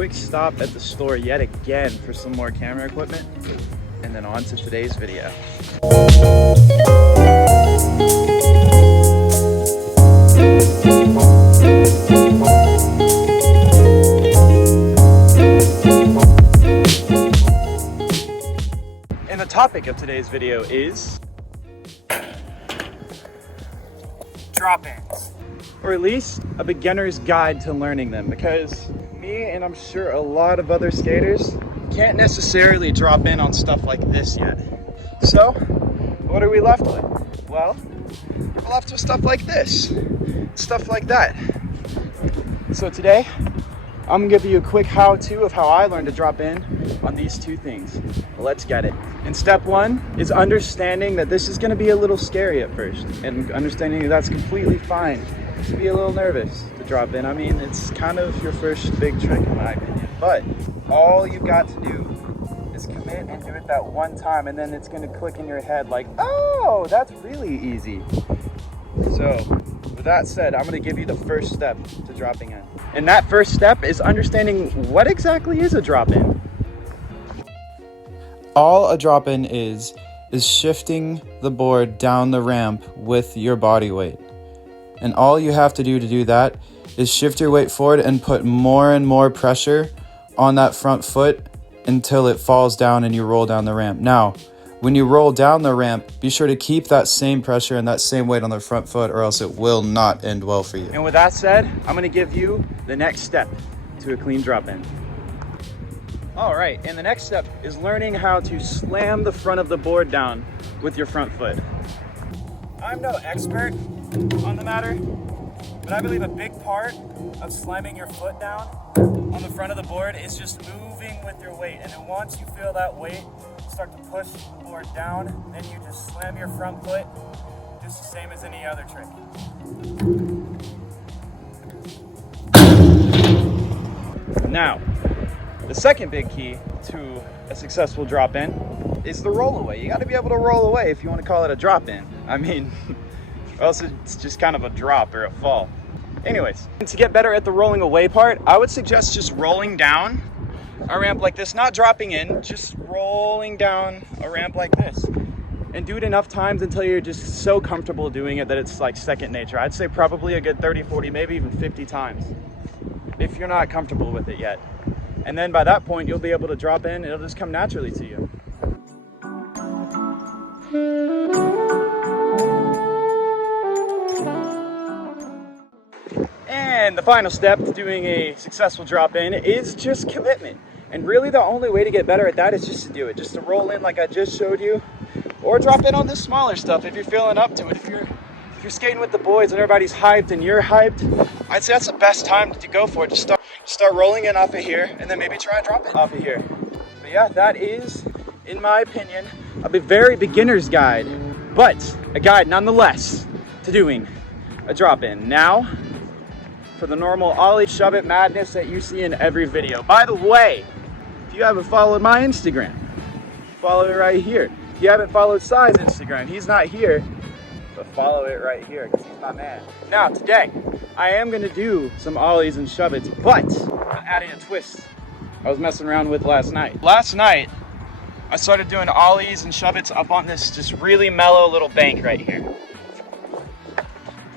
quick stop at the store yet again for some more camera equipment, and then on to today's video. And the topic of today's video is drop-ins, or at least a beginner's guide to learning them, because me and I'm sure a lot of other skaters can't necessarily drop in on stuff like this yet. So what are we left with? Well, we're left with stuff like this, stuff like that. So today I'm gonna give you a quick how-to of how I learned to drop in on these two things. Let's get it. And step one is understanding that this is gonna be a little scary at first, and understanding that that's completely fine to be a little nervous to drop in. I mean, it's kind of your first big trick in my opinion, but all you got to do is commit and do it that one time, and then it's gonna click in your head like, oh, that's really easy. So with that said, I'm gonna give you the first step to dropping in. And that first step is understanding what exactly is a drop-in. All a drop-in is shifting the board down the ramp with your body weight. And all you have to do that is shift your weight forward and put more and more pressure on that front foot until it falls down and you roll down the ramp. Now, when you roll down the ramp, be sure to keep that same pressure and that same weight on the front foot, or else it will not end well for you. And with that said, I'm gonna give you the next step to a clean drop-in. All right, and the next step is learning how to slam the front of the board down with your front foot. I'm no expert on the matter, but I believe a big part of slamming your foot down on the front of the board is just moving with your weight. And then once you feel that weight start to push the board down, then you just slam your front foot, just the same as any other trick. Now, the second big key to a successful drop-in is the roll away. You got to be able to roll away if you want to call it a drop-in. I mean, or else it's just kind of a drop or a fall. Anyways, to get better at the rolling away part, I would suggest just rolling down a ramp like this, not dropping in, just rolling down a ramp like this. And do it enough times until you're just so comfortable doing it that it's like second nature. I'd say probably a good 30, 40, maybe even 50 times if you're not comfortable with it yet. And then by that point, you'll be able to drop in. It'll just come naturally to you. And the final step to doing a successful drop-in is just commitment. And really the only way to get better at that is just to do it. Just to roll in like I just showed you. Or drop in on this smaller stuff if you're feeling up to it. If you're skating with the boys and everybody's hyped and you're hyped, I'd say that's the best time to go for it. Just start rolling in off of here, and then maybe try and drop it off of here. But yeah, that is, in my opinion, a very beginner's guide, but a guide nonetheless to doing a drop-in. Now, for the normal ollie shove it madness that you see in every video. By the way, if you haven't followed my Instagram, follow it right here. If you haven't followed Sai's Instagram, he's not here, but follow it right here because he's my man. Now today, I am gonna do some ollies and shove-its, but I'm adding a twist I was messing around with last night. Last night, I started doing ollies and shove-its up on this just really mellow little bank right here.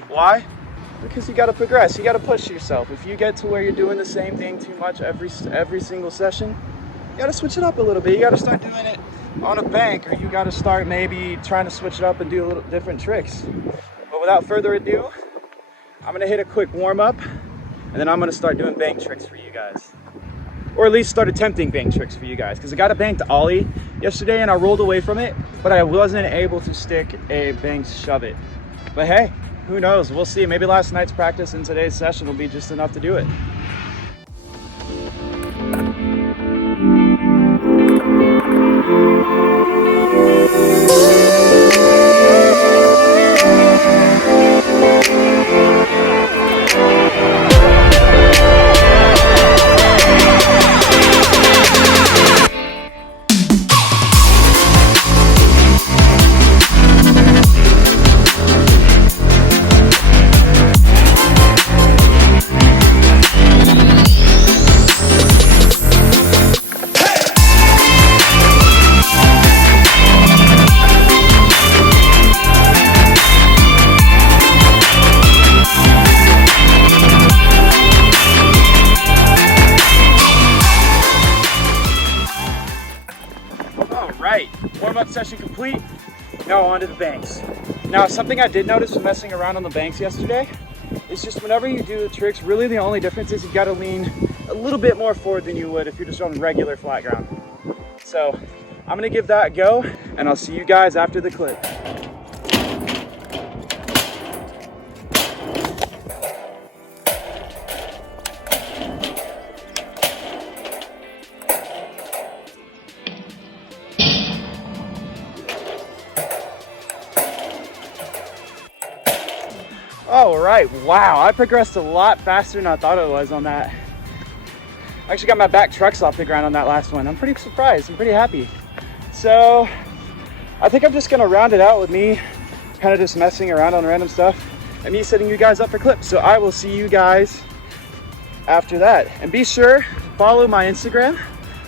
Why? Because you gotta progress, you gotta push yourself. If you get to where you're doing the same thing too much every single session, you gotta switch it up a little bit. You gotta start doing it on a bank, or you gotta start maybe trying to switch it up and do a little different tricks. But without further ado, I'm gonna hit a quick warm up, and then I'm gonna start doing bank tricks for you guys. Or at least start attempting bank tricks for you guys. Because I got a banked ollie yesterday and I rolled away from it, but I wasn't able to stick a banked shove it. But hey, who knows? We'll see. Maybe last night's practice and today's session will be just enough to do it. go onto the banks. Now, something I did notice when messing around on the banks yesterday is just whenever you do the tricks, really the only difference is you've got to lean a little bit more forward than you would if you're just on regular flat ground. So I'm gonna give that a go, and I'll see you guys after the clip. All right, wow, I progressed a lot faster than I thought it was on that. I actually got my back trucks off the ground on that last one. I'm pretty surprised, I'm pretty happy. So I think I'm just gonna round it out with me kind of just messing around on random stuff and me setting you guys up for clips. So I will see you guys after that. And be sure to follow my Instagram.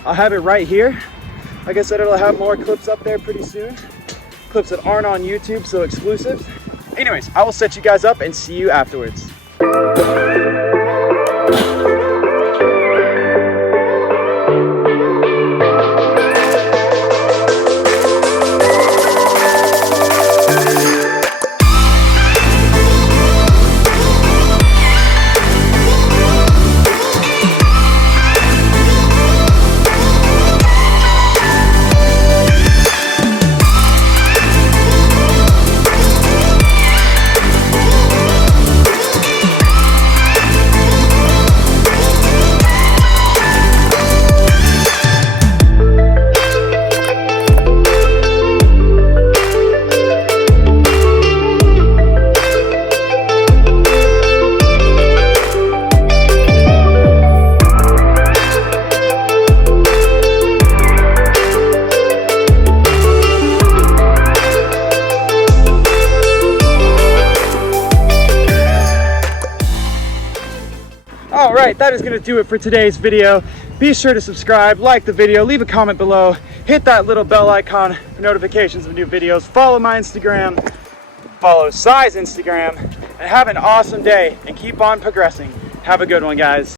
I'll have it right here. Like I said, it'll have more clips up there pretty soon. Clips that aren't on YouTube, so exclusives. Anyways, I will set you guys up and see you afterwards. All right, that is gonna do it for today's video. Be sure to subscribe, like the video, leave a comment below, hit that little bell icon for notifications of new videos, follow my Instagram, follow Sai's Instagram, and have an awesome day and keep on progressing. Have a good one, guys.